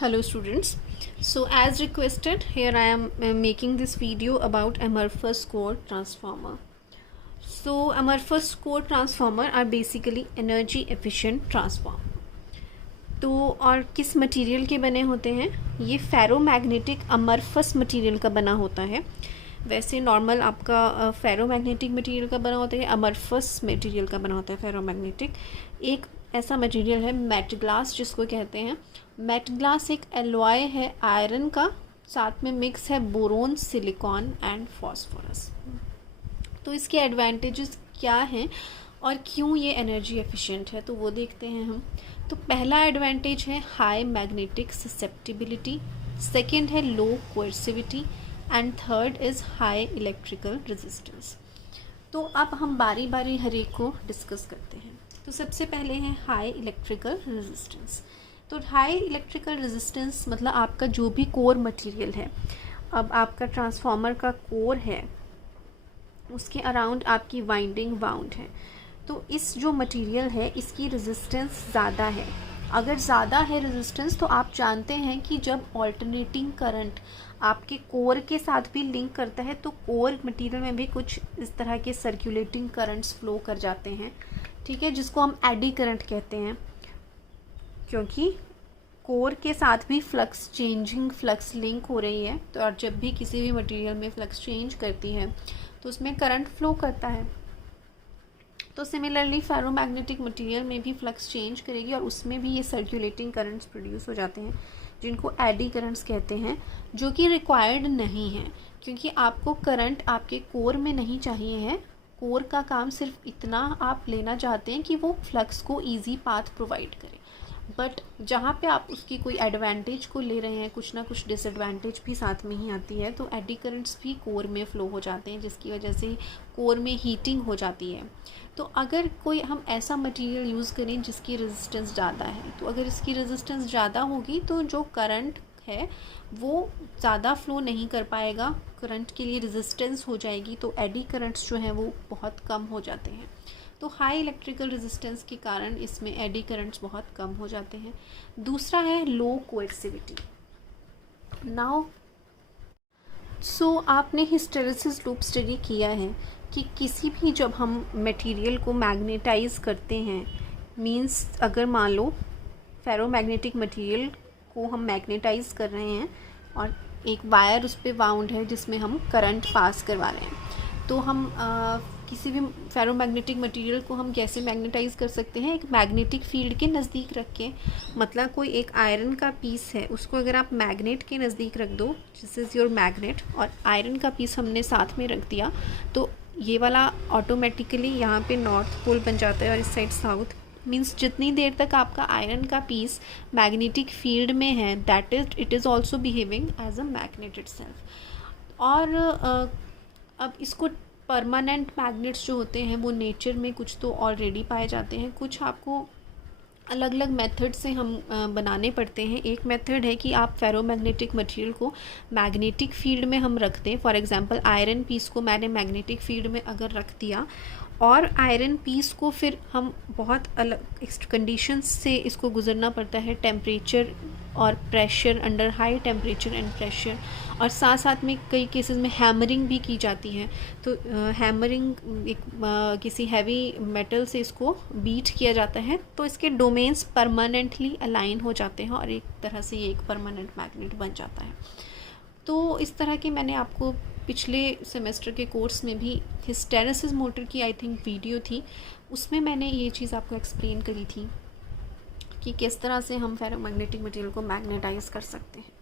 Hello students. So as requested, here I am making this video about amorphous core transformer. So amorphous core transformer are basically energy efficient transformer. तो और किस material के बने होते हैं? ये ferromagnetic amorphous material का बना होता है। वैसे नॉर्मल आपका फेरोमैग्नेटिक मटेरियल का बना होता है, अमरफस मटेरियल का बना होता है फेरोमैग्नेटिक। एक ऐसा मटेरियल है मेट ग्लास जिसको कहते हैं। मेट ग्लास एक एलॉय है आयरन का, साथ में मिक्स है बोरोन, सिलिकॉन एंड फॉस्फोरस। तो इसके एडवांटेजेस क्या हैं और क्यों ये एनर्जी एफिशिएंट है, तो वो देखते हैं हम। तो पहला एडवांटेज है हाई मैग्नेटिक ससेप्टिबिलिटी, सेकंड है low coercivity and third is high electrical resistance. तो अब हम बारी बारी हर एक को डिस्कस करते हैं। तो सबसे पहले है हाई इलेक्ट्रिकल रेजिस्टेंस। तो हाई इलेक्ट्रिकल रेजिस्टेंस मतलब आपका जो भी कोर मटेरियल है, अब आपका ट्रांसफार्मर का कोर है, उसके अराउंड आपकी वाइंडिंग वाउंड है। तो इस जो मटेरियल है इसकी रेजिस्टेंस ज़्यादा है। अगर ज़्यादा है रेजिस्टेंस तो आप जानते हैं कि जब ऑल्टरनेटिंग करंट आपके कोर के साथ भी लिंक करता है तो कोर मटेरियल में भी कुछ इस तरह के सर्कुलेटिंग करंट्स फ्लो कर जाते हैं, ठीक है, जिसको हम एडी करंट कहते हैं। क्योंकि कोर के साथ भी फ्लक्स चेंजिंग फ्लक्स लिंक हो रही है, तो और जब भी किसी भी मटेरियल में फ्लक्स चेंज करती है तो उसमें करंट फ्लो करता है। तो सिमिलरली फेरोमैग्नेटिक मटेरियल में भी फ्लक्स चेंज करेगी और उसमें भी ये सर्कुलेटिंग करंट्स प्रोड्यूस हो जाते हैं जिनको एडी करंट्स कहते हैं, जो कि रिक्वायर्ड नहीं है क्योंकि आपको करंट आपके कोर में नहीं चाहिए है। कोर का काम सिर्फ इतना आप लेना चाहते हैं कि वो फ्लक्स को ईजी पाथ प्रोवाइड करे, बट जहाँ पे आप उसकी कोई एडवांटेज को ले रहे हैं कुछ ना कुछ डिसएडवांटेज भी साथ में ही आती है। तो एडी करंट्स भी कोर में फ़्लो हो जाते हैं जिसकी वजह से कोर में हीटिंग हो जाती है। तो अगर कोई हम ऐसा मटेरियल यूज़ करें जिसकी रेजिस्टेंस ज़्यादा है, तो अगर इसकी रेजिस्टेंस ज़्यादा होगी तो जो करंट है वो ज़्यादा फ्लो नहीं कर पाएगा, करंट के लिए रेजिस्टेंस हो जाएगी, तो एडी करंट्स जो हैं वो बहुत कम हो जाते हैं। तो हाई इलेक्ट्रिकल रेजिस्टेंस के कारण इसमें एडी करंट्स बहुत कम हो जाते हैं। दूसरा है लो कोएक्सिविटी। नाउ आपने हिस्टेरेसिस लूप स्टडी किया है कि किसी भी जब हम मटेरियल को मैग्नेटाइज करते हैं, मींस अगर मान लो फेरोमैग्नेटिक मटेरियल को हम मैग्नेटाइज कर रहे हैं और एक वायर उस पर वाउंड है जिसमें हम करंट पास करवा रहे हैं, तो हम किसी भी फेरोमैग्नेटिक मटेरियल को हम कैसे मैग्नेटाइज कर सकते हैं? एक मैग्नेटिक फील्ड के नज़दीक रख के। मतलब कोई एक आयरन का पीस है, उसको अगर आप मैग्नेट के नज़दीक रख दो, दिस इज़ योर मैग्नेट, और आयरन का पीस हमने साथ में रख दिया, तो ये वाला ऑटोमेटिकली यहाँ पे नॉर्थ पोल बन जाता है और इस साइड साउथ। मीन्स जितनी देर तक आपका आयरन का पीस मैग्नेटिक फील्ड में है, that is it is also behaving as a magnet itself. और अब इसको परमानेंट मैग्नेट्स जो होते हैं वो नेचर में कुछ तो ऑलरेडी पाए जाते हैं, कुछ आपको अलग अलग मेथड से हम बनाने पड़ते हैं। एक मेथड है कि आप फेरोमैग्नेटिक मटेरियल को मैग्नेटिक फील्ड में हम रख दें। फॉर एग्जांपल आयरन पीस को मैंने मैग्नेटिक फील्ड में अगर रख दिया और आयरन पीस को फिर हम बहुत अलग कंडीशंस से इसको गुजरना पड़ता है, टेम्परेचर और pressure, under high temperature and pressure, और साथ साथ में कई केसेस में हैमरिंग भी की जाती है। तो हैमरिंग एक किसी हैवी मेटल से इसको बीट किया जाता है, तो इसके डोमेन्स परमानेंटली अलाइन हो जाते हैं और एक तरह से ये एक परमानेंट मैग्नेट बन जाता है। तो इस तरह के मैंने आपको पिछले सेमेस्टर के कोर्स में भी हिस्टेरेसिस मोटर की आई थिंक वीडियो थी, उसमें मैंने ये चीज़ आपको एक्सप्लेन करी थी कि किस तरह से हम फेरोमैग्नेटिक मटेरियल को मैग्नेटाइज कर सकते हैं।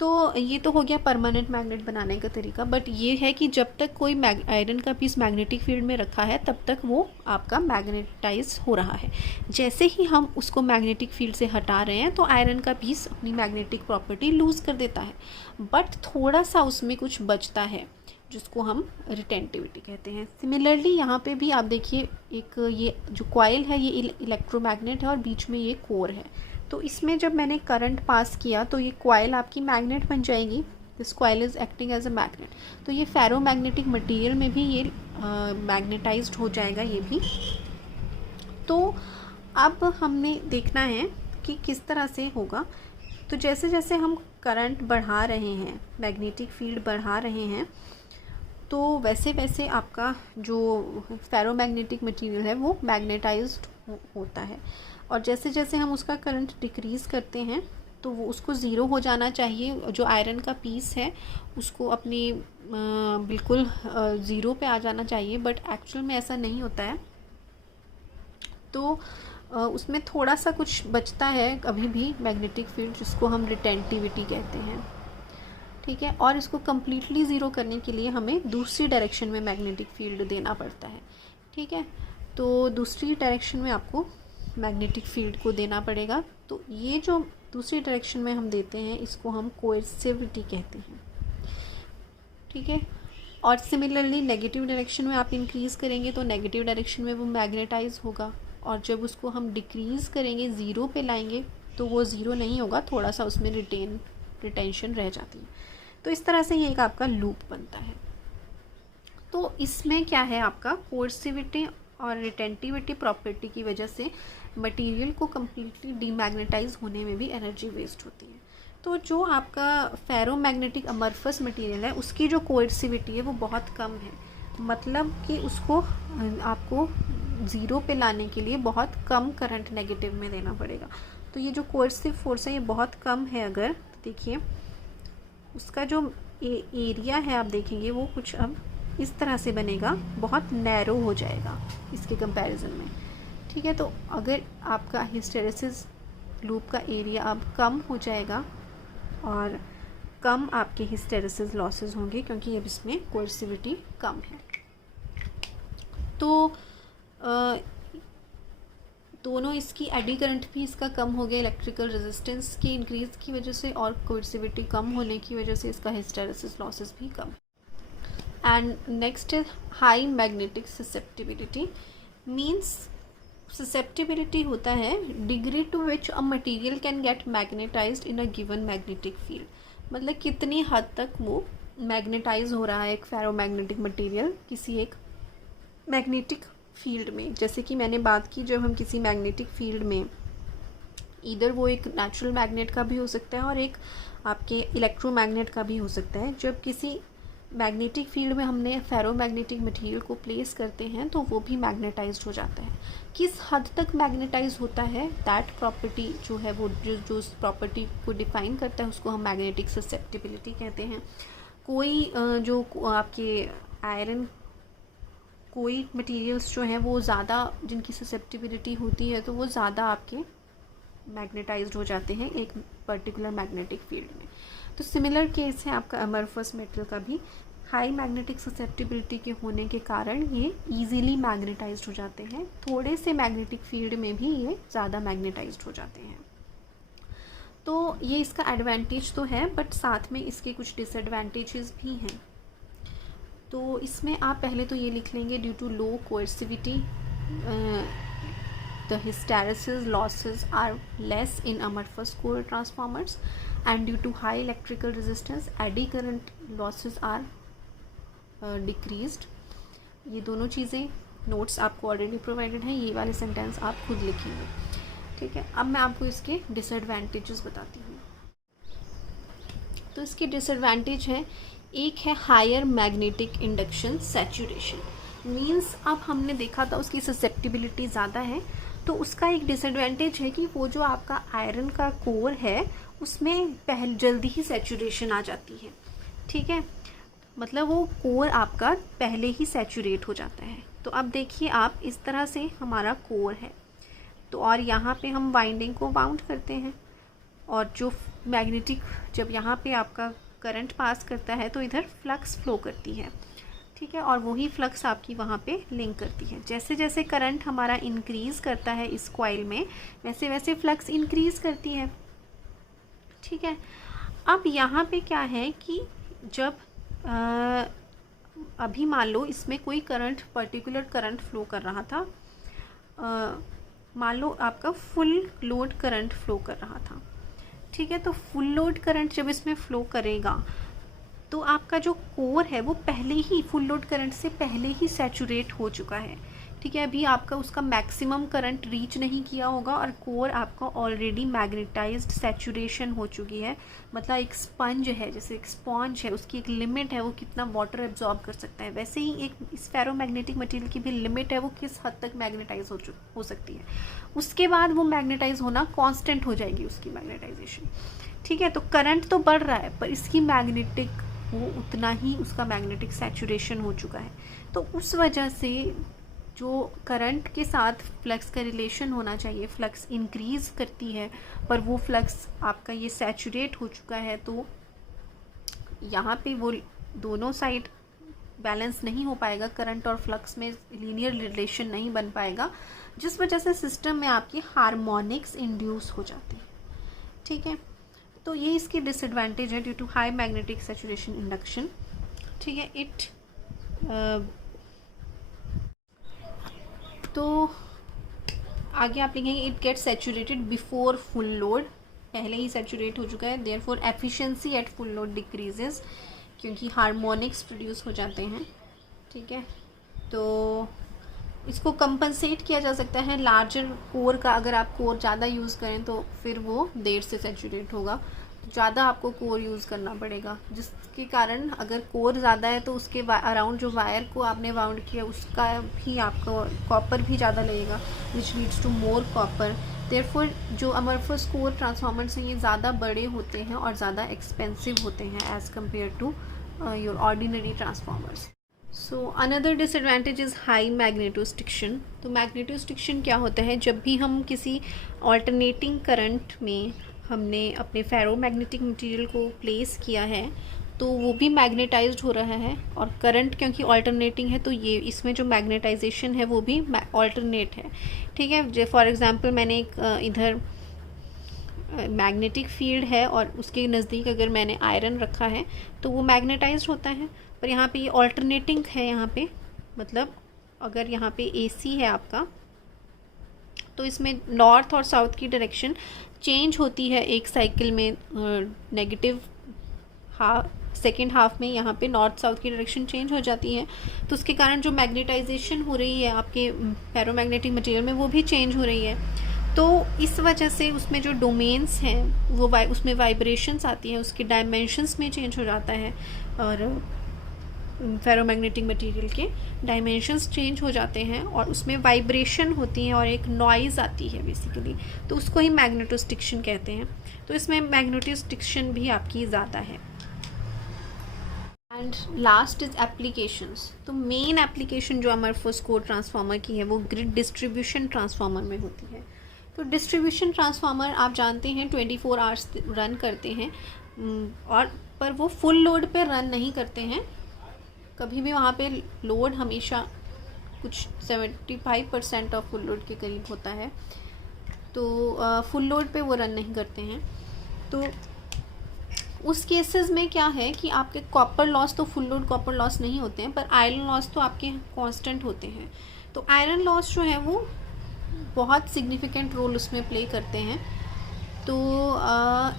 तो ये तो हो गया परमानेंट मैग्नेट बनाने का तरीका, बट ये है कि जब तक कोई आयरन का पीस मैग्नेटिक फील्ड में रखा है तब तक वो आपका मैग्नेटाइज हो रहा है। जैसे ही हम उसको मैग्नेटिक फील्ड से हटा रहे हैं तो आयरन का पीस अपनी मैग्नेटिक प्रॉपर्टी लूज़ कर देता है, बट थोड़ा सा उसमें कुछ बचता है जिसको हम रिटेंटिविटी कहते हैं। सिमिलरली यहाँ पे भी आप देखिए, एक ये जो कॉइल है ये इलेक्ट्रोमैग्नेट है और बीच में ये कोर है। तो इसमें जब मैंने करंट पास किया तो ये कॉइल आपकी मैग्नेट बन जाएगी, this coil is acting as a magnet. तो ये फेरोमैग्नेटिक मटेरियल में भी ये मैग्नेटाइज्ड हो जाएगा ये भी। तो अब हमने देखना है कि किस तरह से होगा। तो जैसे जैसे हम करंट बढ़ा रहे हैं, मैग्नेटिक फील्ड बढ़ा रहे हैं, तो वैसे वैसे आपका जो फेरोमैग्नेटिक मटेरियल है वो मैग्नेटाइज्ड होता है। और जैसे जैसे हम उसका करंट डिक्रीज़ करते हैं तो वो उसको ज़ीरो हो जाना चाहिए, जो आयरन का पीस है उसको अपनी बिल्कुल ज़ीरो पे आ जाना चाहिए, बट एक्चुअल में ऐसा नहीं होता है। तो उसमें थोड़ा सा कुछ बचता है अभी भी मैग्नेटिक फील्ड, जिसको हम रिटेंटिविटी कहते हैं, ठीक है। और इसको कम्प्लीटली ज़ीरो करने के लिए हमें दूसरी डायरेक्शन में मैग्नेटिक फील्ड देना पड़ता है, ठीक है। तो दूसरी डायरेक्शन में आपको मैग्नेटिक फील्ड को देना पड़ेगा। तो ये जो दूसरी डायरेक्शन में हम देते हैं इसको हम कोएर्सिविटी कहते हैं, ठीक है। और सिमिलरली नेगेटिव डायरेक्शन में आप इंक्रीज़ करेंगे तो नेगेटिव डायरेक्शन में वो मैग्नेटाइज होगा, और जब उसको हम डिक्रीज़ करेंगे, ज़ीरो पे लाएंगे, तो वो ज़ीरो नहीं होगा, थोड़ा सा उसमें रिटेंशन रह जाती है। तो इस तरह से ये एक आपका लूप बनता है। तो इसमें क्या है, आपका कोर्सिविटी और रिटेंटिविटी प्रॉपर्टी की वजह से मटेरियल को कम्प्लीटली डीमैग्नेटाइज होने में भी एनर्जी वेस्ट होती है। तो जो आपका फेरोमैग्नेटिक अमरफस मटेरियल है उसकी जो कोर्सिविटी है वो बहुत कम है, मतलब कि उसको आपको ज़ीरो पे लाने के लिए बहुत कम करंट नेगेटिव में देना पड़ेगा। तो ये जो कोर्सिव फोर्स है ये बहुत कम है। अगर देखिए उसका जो एरिया है आप देखेंगे वो कुछ अब इस तरह से बनेगा, बहुत नैरो हो जाएगा इसके कंपैरिजन में, ठीक है। तो अगर आपका हिस्टेरेसिस लूप का एरिया अब कम हो जाएगा और कम आपके हिस्टेरेसिस लॉसेस होंगे, क्योंकि अब इसमें कोर्सिविटी कम है। तो दोनों इसकी एडी करंट भी इसका कम हो गया इलेक्ट्रिकल रेजिस्टेंस के इंक्रीज की वजह से, और कोर्सिविटी कम होने की वजह से इसका हिस्टेरेसिस लॉसेस भी कम। And next is high magnetic susceptibility. Means susceptibility होता है degree to which a material can get magnetized in a given magnetic field, मतलब कितनी हद तक वो मैग्नेटाइज हो रहा है एक फेरोमैग्नेटिक मटेरियल किसी एक मैग्नेटिक फील्ड में। जैसे कि मैंने बात की, जब हम किसी मैग्नेटिक फील्ड में, इधर वो एक नेचुरल मैग्नेट का भी हो सकता है और एक आपके इलेक्ट्रोमैग्नेट का भी हो सकता है, जब किसी मैग्नेटिक फील्ड में हमने फेरोमैग्नेटिक मटेरियल को प्लेस करते हैं तो वो भी मैग्नेटाइज्ड हो जाता है। किस हद तक मैग्नेटाइज होता है, दैट प्रॉपर्टी जो है वो जो उस प्रॉपर्टी को डिफाइन करता है उसको हम मैग्नेटिक ससेप्टिबिलिटी कहते हैं। कोई जो आपके आयरन, कोई मटेरियल्स जो हैं वो ज़्यादा, जिनकी ससेप्टिबिलिटी होती है तो वो ज़्यादा आपके मैग्नेटाइज्ड हो जाते हैं एक पर्टिकुलर मैग्नेटिक फील्ड में। तो सिमिलर केस है आपका अमरफस मेटल का भी। हाई मैग्नेटिक ससेप्टिबिलिटी के होने के कारण ये इजीली मैग्नेटाइज्ड हो जाते हैं, थोड़े से मैग्नेटिक फील्ड में भी ये ज़्यादा मैग्नेटाइज्ड हो जाते हैं। तो ये इसका एडवांटेज तो है, बट साथ में इसके कुछ डिसएडवांटेजेस भी हैं। तो इसमें आप पहले तो ये लिख लेंगे, due to low coercivity the hysteresis losses are less in amorphous core transformers, and due to high electrical resistance eddy current losses are decreased। ये दोनों चीज़ें नोट्स आपको ऑलरेडी प्रोवाइडेड हैं, ये वाले सेंटेंस आप खुद लिखेंगे, ठीक है। अब मैं आपको इसके डिसएडवांटेजेस बताती हूँ। तो इसके डिसएडवांटेज है, एक है higher magnetic induction saturation. Means अब हमने देखा था उसकी ससेप्टिबिलिटी ज़्यादा है, तो उसका एक डिसएडवांटेज है कि वो जो आपका आयरन का कोर है उसमें जल्दी ही सैचुरेशन आ जाती है, ठीक है। मतलब वो कोर आपका पहले ही सैचुरेट हो जाता है। तो अब देखिए आप, इस तरह से हमारा कोर है, तो और यहाँ पे हम वाइंडिंग को बाउंड करते हैं, और जो मैग्नेटिक, जब यहाँ पे आपका करंट पास करता है तो इधर फ्लक्स फ्लो करती है, ठीक है, और वही फ्लक्स आपकी वहाँ पे लिंक करती है। जैसे जैसे करंट हमारा इंक्रीज़ करता है इस कॉइल में, वैसे वैसे फ्लक्स इंक्रीज़ करती है, ठीक है। अब यहाँ पे क्या है कि जब अभी मान लो इसमें कोई करंट, पर्टिकुलर करंट फ्लो कर रहा था, मान लो आपका फुल लोड करंट फ्लो कर रहा था, ठीक है। तो फुल लोड करंट जब इसमें फ्लो करेगा तो आपका जो कोर है वो पहले ही फुल लोड करंट से पहले ही सैचुरेट हो चुका है, ठीक है, अभी आपका उसका मैक्सिमम करंट रीच नहीं किया होगा और कोर आपका ऑलरेडी मैग्नेटाइज्ड सैचुरेशन हो चुकी है। मतलब एक स्पंज है, जैसे एक स्पॉन्ज है, उसकी एक लिमिट है वो कितना वाटर एब्जॉर्ब कर सकता है, वैसे ही एक इस फेरोमैग्नेटिक मटेरियल की भी लिमिट है वो किस हद तक मैग्नेटाइज हो सकती है। उसके बाद वो मैग्नेटाइज होना कांस्टेंट हो जाएगी उसकी मैग्नेटाइजेशन। ठीक है, तो करंट तो बढ़ रहा है पर इसकी मैग्नेटिक वो उतना ही उसका मैग्नेटिक सैचुरेशन हो चुका है। तो उस वजह से जो करंट के साथ फ्लक्स का रिलेशन होना चाहिए, फ्लक्स इंक्रीज करती है पर वो फ्लक्स आपका ये सैचुरेट हो चुका है, तो यहाँ पे वो दोनों साइड बैलेंस नहीं हो पाएगा, करंट और फ्लक्स में लीनियर रिलेशन नहीं बन पाएगा, जिस वजह से सिस्टम में आपकी हार्मोनिक्स इंड्यूस हो जाते हैं। ठीक है, तो ये इसकी डिसएडवांटेज है due to high magnetic saturation induction. ठीक है, तो आगे आप लिखेंगे it get saturated before full load, पहले ही सैचुरेट हो चुका है, therefore efficiency at full load decreases, क्योंकि हार्मोनिक्स प्रोड्यूस हो जाते हैं। ठीक है, तो इसको कंपनसेट किया जा सकता है लार्जर कोर का, अगर आप कोर ज़्यादा यूज़ करें तो फिर वो देर से सैचुरेट होगा, ज़्यादा आपको कोर यूज़ करना पड़ेगा, जिसके कारण अगर कोर ज़्यादा है तो उसके अराउंड जो वायर को आपने वाउंड किया उसका भी आपको कॉपर भी ज़्यादा लगेगा, which leads to more copper. Therefore जो अमरफस कोर ट्रांसफार्मर्स हैं ये ज़्यादा बड़े होते हैं और ज़्यादा एक्सपेंसिव होते हैं as compare to your ordinary transformers. So another disadvantage is high magnetostriction. तो मैग्नेटोस्टिक्शन क्या होता है, जब भी हम किसी ऑल्टरनेटिंग करंट में हमने अपने फेरोमैग्नेटिक मटेरियल को प्लेस किया है तो वो भी मैग्नेटाइज्ड हो रहा है, और करंट क्योंकि ऑल्टरनेटिंग है तो ये इसमें जो मैग्नेटाइजेशन है वो भी ऑल्टरनेट है। ठीक है, फॉर एग्जांपल मैंने एक इधर मैग्नेटिक फील्ड है और उसके नज़दीक अगर मैंने आयरन रखा है तो वो मैग्नेटाइज्ड होता है, पर यहाँ पे ये ऑल्टरनेटिंग है। यहाँ पे मतलब अगर यहाँ पे AC है आपका तो इसमें नॉर्थ और साउथ की डायरेक्शन चेंज होती है एक साइकिल में, नेगेटिव सेकेंड हाफ में यहाँ पे नॉर्थ साउथ की डायरेक्शन चेंज हो जाती है, तो उसके कारण जो मैग्नेटाइजेशन हो रही है आपके फेरोमैग्नेटिक मटेरियल में वो भी चेंज हो रही है। तो इस वजह से उसमें जो डोमेन्स हैं वो उसमें वाइब्रेशंस आती हैं, उसके डायमेंशंस में चेंज हो जाता है, और फेरोमैग्नेटिक मटेरियल के डायमेंशंस चेंज हो जाते हैं और उसमें वाइब्रेशन होती है और एक नॉइज़ आती है बेसिकली, तो उसको ही मैग्नेटोस्टिक्शन कहते हैं। तो इसमें मैग्नेटोस्टिक्शन भी आपकी ज़्यादा है। And last is applications. तो मेन एप्लीकेशन जो अमरफस कोर ट्रांसफार्मर की है वो ग्रिड डिस्ट्रीब्यूशन ट्रांसफार्मर में होती है। तो डिस्ट्रीब्यूशन ट्रांसफार्मर आप जानते हैं 24 आवर्स रन करते हैं, और पर वो फुल लोड पे रन नहीं करते हैं, कभी भी वहाँ पे लोड हमेशा कुछ 75% ऑफ फुल लोड के करीब होता है, तो फुल लोड पे वो रन नहीं करते हैं। तो उस केसेस में क्या है कि आपके कॉपर लॉस, तो फुल लोड कॉपर लॉस नहीं होते हैं, पर आयरन लॉस तो आपके कांस्टेंट होते हैं। तो आयरन लॉस जो है वो बहुत सिग्निफिकेंट रोल उसमें प्ले करते हैं। तो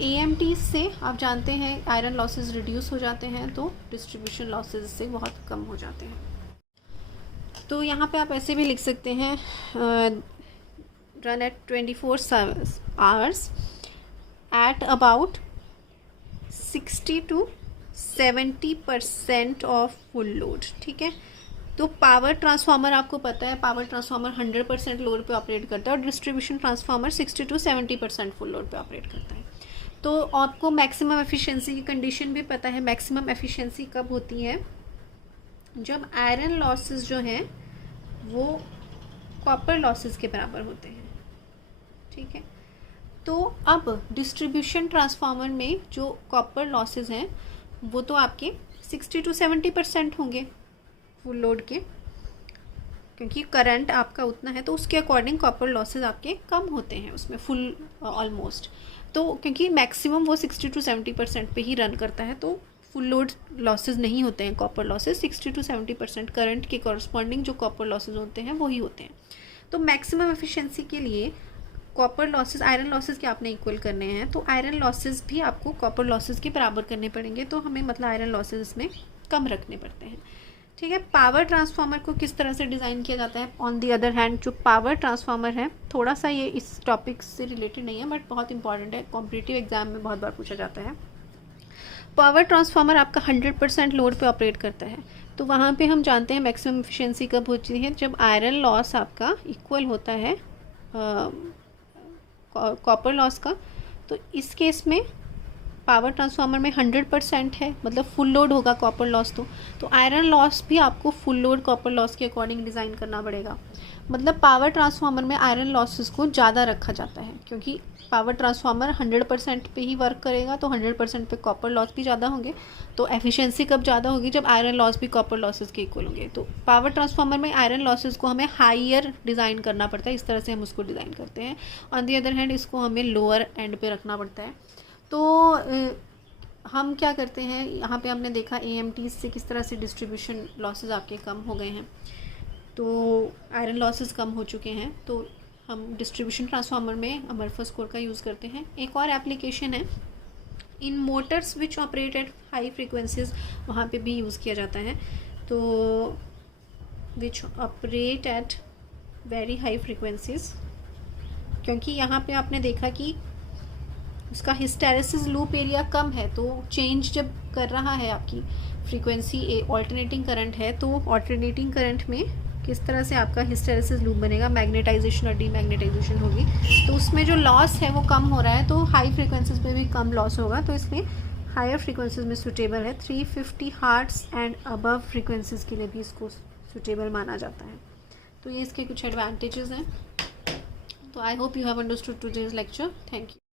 AMT से आप जानते हैं आयरन लॉसेस रिड्यूस हो जाते हैं, तो डिस्ट्रीब्यूशन लॉसेस से बहुत कम हो जाते हैं। तो यहाँ पे आप ऐसे भी लिख सकते हैं run at 24 hours at about 60 to 70% of full load. ठीक है, तो पावर ट्रांसफार्मर आपको पता है, पावर ट्रांसफार्मर 100% लोड पे ऑपरेट करता है और distribution transformer 60 to 70% full load पे ऑपरेट करता है। तो आपको मैक्सिमम एफिशिएंसी की कंडीशन भी पता है। मैक्सिमम एफिशिएंसी कब होती है, जब आयरन लॉसेस जो हैं वो कॉपर लॉसेस के बराबर होते हैं। ठीक है, तो अब डिस्ट्रीब्यूशन ट्रांसफार्मर में जो कॉपर लॉसेस हैं वो तो आपके 60 to 70% होंगे फुल लोड के, क्योंकि करंट आपका उतना है तो उसके अकॉर्डिंग कॉपर लॉसेस आपके कम होते हैं उसमें फुल ऑलमोस्ट। तो क्योंकि मैक्सिमम वो 60 to 70% पे ही रन करता है, तो फुल लोड लॉसेस नहीं होते हैं कॉपर लॉसेस। 60 to 70% करंट के कॉरस्पॉन्डिंग जो कॉपर लॉसेस होते हैं वही होते हैं। तो मैक्सिमम एफिशिएंसी के लिए कॉपर लॉसेस आयरन लॉसेस के आपने इक्वल करने हैं, तो आयरन लॉसेस भी आपको कॉपर लॉसेस के बराबर करने पड़ेंगे, तो हमें मतलब आयरन लॉसेस इसमें कम रखने पड़ते हैं। ठीक है। पावर ट्रांसफार्मर को किस तरह से डिज़ाइन किया जाता है? ऑन दी अदर हैंड जो पावर ट्रांसफार्मर है, थोड़ा सा ये इस टॉपिक से रिलेटेड नहीं है बट बहुत इंपॉर्टेंट है, कॉम्पिटिटिव एग्जाम में बहुत बार पूछा जाता है। पावर ट्रांसफार्मर आपका 100% लोड पे ऑपरेट करता है, तो वहाँ पे हम जानते हैं मैक्सिमम एफिशिएंसी कब होती है, जब आयरन लॉस आपका इक्वल होता है कॉपर लॉस का। तो इस केस में पावर ट्रांसफार्मर में 100% है, मतलब फुल लोड होगा कॉपर लॉस, तो आयरन लॉस भी आपको फुल लोड कॉपर लॉस के अकॉर्डिंग डिज़ाइन करना पड़ेगा। मतलब पावर ट्रांसफार्मर में आयरन लॉसेस को ज़्यादा रखा जाता है, क्योंकि पावर ट्रांसफार्मर 100% पे ही वर्क करेगा, तो 100% पे कॉपर लॉस भी ज़्यादा होंगे। तो एफिशिएंसी कब ज़्यादा होगी? जब आयरन लॉस भी कॉपर लॉसेस के इक्वल होंगे। तो पावर ट्रांसफार्मर में आयरन लॉसेस को हमें हाईयर डिज़ाइन करना पड़ता है, इस तरह से हम उसको डिज़ाइन करते हैं। ऑन दी अदर हैंड इसको हमें लोअर एंड पे रखना पड़ता है। तो हम क्या करते हैं, यहाँ पे हमने देखा AMT से किस तरह से डिस्ट्रीब्यूशन लॉसेस आपके कम हो गए हैं, तो आयरन लॉसेस कम हो चुके हैं, तो हम डिस्ट्रीब्यूशन ट्रांसफार्मर में अमरफस कोर का यूज़ करते हैं। एक और एप्लीकेशन है in motors which operate at high frequencies, वहाँ पे भी यूज़ किया जाता है। तो which operate at very high frequencies, क्योंकि यहाँ पे आपने देखा कि उसका हिस्टेरेसिस लूप एरिया कम है, तो चेंज जब कर रहा है आपकी फ्रीक्वेंसी, ऑल्टरनेटिंग करंट है, तो ऑल्टरनेटिंग करंट में किस तरह से आपका हिस्टेरेसिस लूप बनेगा, मैग्नेटाइजेशन और डीमैग्नेटाइजेशन होगी, तो उसमें जो लॉस है वो कम हो रहा है, तो हाई फ्रीक्वेंसीज पे भी कम लॉस होगा, तो इसमें हायर फ्रीक्वेंसीज में सूटेबल है। 350 हर्ट्ज एंड अबव फ्रीक्वेंसीज के लिए भी इसको सूटेबल माना जाता है। तो ये इसके कुछ एडवांटेजेस हैं। तो I hope you have understood today's lecture. Thank you.